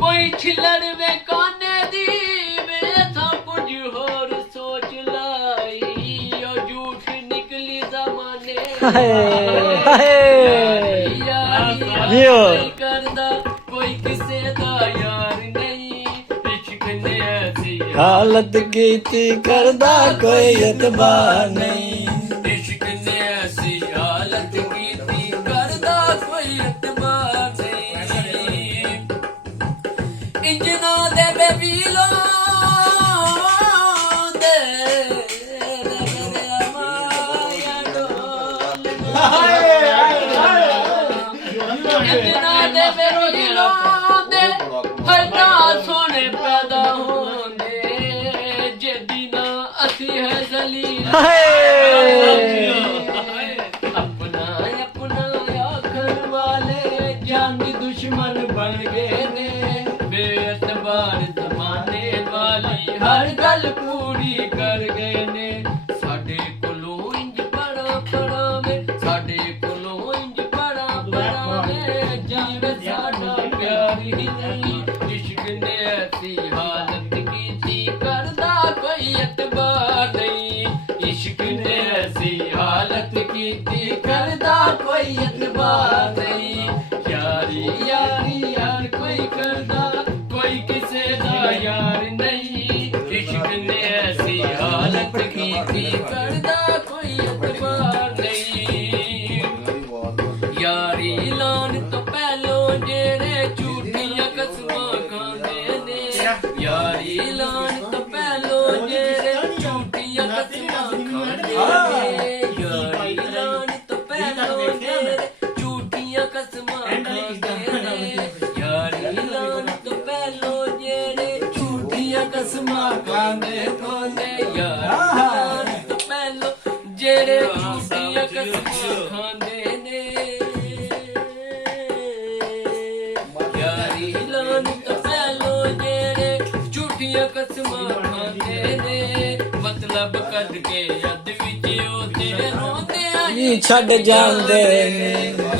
कोई छिलड़ वे काने दी वे था कुछ होर सोच लाई ओ झूठ निकली जमाने यारी करदा कोई किसे दा यार नहीं इश्क ने ऐसी हालत कीती करदा कोई एतबार नहीं इश्क ने ऐसी हालत कीती करदा कोई एतबार नहीं इंजना दे बेबीलो दे माया इंजना दे बेबीलो दे हरना सोने पैदा होंदे जेदी ना असी है जलील अपना अपना आखर वाले जानी दुश्मन बन गए ने बेअतबार जमाने वाली हर गल पूरी कर गए ने साडे कोलों इंज बड़ा बड़ा में साडे कोलों इंज बड़ा बड़ा में जीवे साडा प्यार ही नहीं इश्क ने ऐसी हालत कीती करदा कोई एतबार नहीं इश्क ने ऐसी हालत कीती करदा कोई एतबार नहीं यारी यारी यार कोई करदा कोई किसे दा यार नहीं इश्क ने ऐसी हालत कीती करदा कोई एतबार नहीं यारी लान तो पहलो जेड़े झूठियां कसमां खांदे ने यारी लान तो पहलो जेड़े झूठियां कसमां खांदे ने यारी लान तो पहलो जेड़े झूठियां कसमां खांदे ने यारी लान तो पहलो जेड़े झूठियां कसमां खांदे खांदे यारी लान तो पहलो जेड़े झूठियां कसमां खांदे ने यारी लान तो पहलो जेड़े झूठियां कसमां खांदे ने मतलब कद के अद विच ओते रोंदे नी छड़ जांदे ने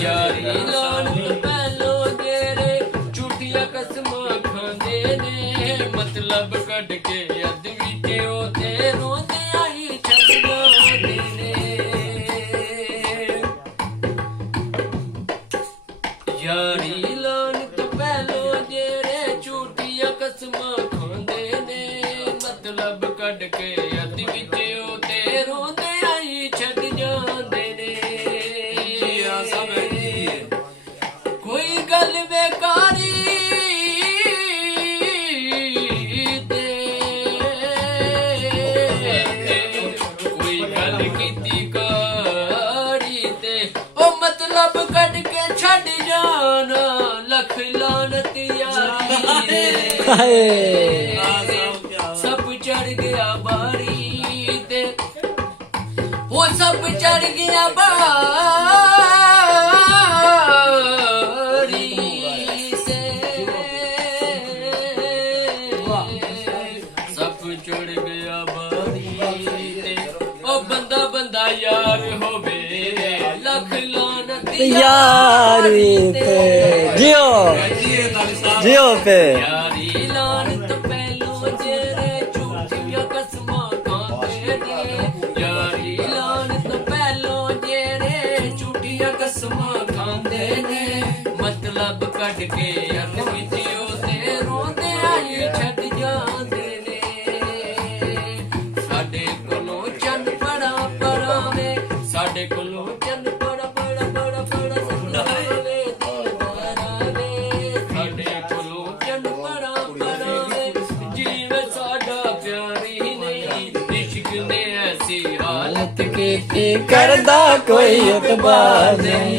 यारी लान तो पहलो जेड़े झूठियां कसमां खांदे ने मतलब कद के अद विच ओते रोंदे आई छड़ जांदे ने यारी लान तो पहलो जेड़े झूठियां कसमां खांदे ने मतलब कड के अद विच ओते रोंदे आई छड़ जांदे ने कोई गल बेकारी ते कोई गल कीती कारी ते ओ मतलब कड के छड़ जाना लख लानत यारी हाय सब चढ़ गया बारी ते वो सब चढ़ गया बारी ते सब चढ़ गया बारी ते ओ बंदा बंदा यार होवे लख लानत यारी पे जियो जियो पे यारी लान तो पहलो जेड़े झूठियां कसमां खांदे ने यारी लान तो पहलो जेड़े झूठियां कसमां खांदे ने मतलब कड के अद विच ओते रोंदे आई छड़ जांदे ने साडे कोलों चंद बड़ा बड़ा वे साडे कोलों चंद बड़ा बड़ा बड़ा बड़ा संदावे दिलदारावे साडे कोलों चंद बड़ा बड़ा वे जीवे साडा प्यार ही नहीं इश्क ने ऐसी हालत कीती करदा कोई एतबार नहीं